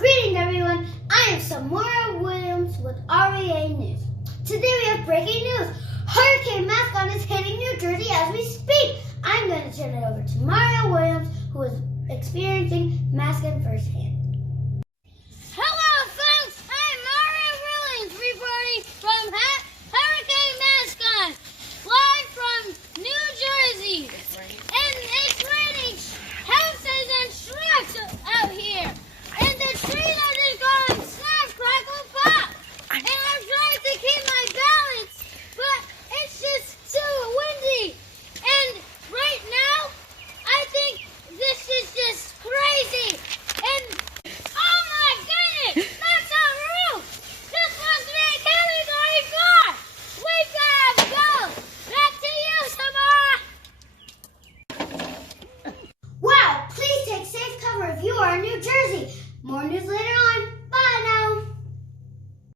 Greetings everyone, I am Samora with REA News. Today we have breaking news. Hurricane Maskon is hitting New Jersey as we speak. I'm going to turn it over to Mario Williams, who is experiencing Maskon firsthand. Hello folks, I'm Mario Williams reporting from Hurricane Maskon, live from New Jersey. And it's raining houses and trucks out here. And the trees are just going snap, crackle, pop. And I'm trying to keep my balance, but it's just so windy. And right now, I think this is just crazy. And oh my goodness, that's a roof. This must be a category 4. We gotta go. Back to you, Samora. Wow, please take safe cover if you are in New Jersey. More news later.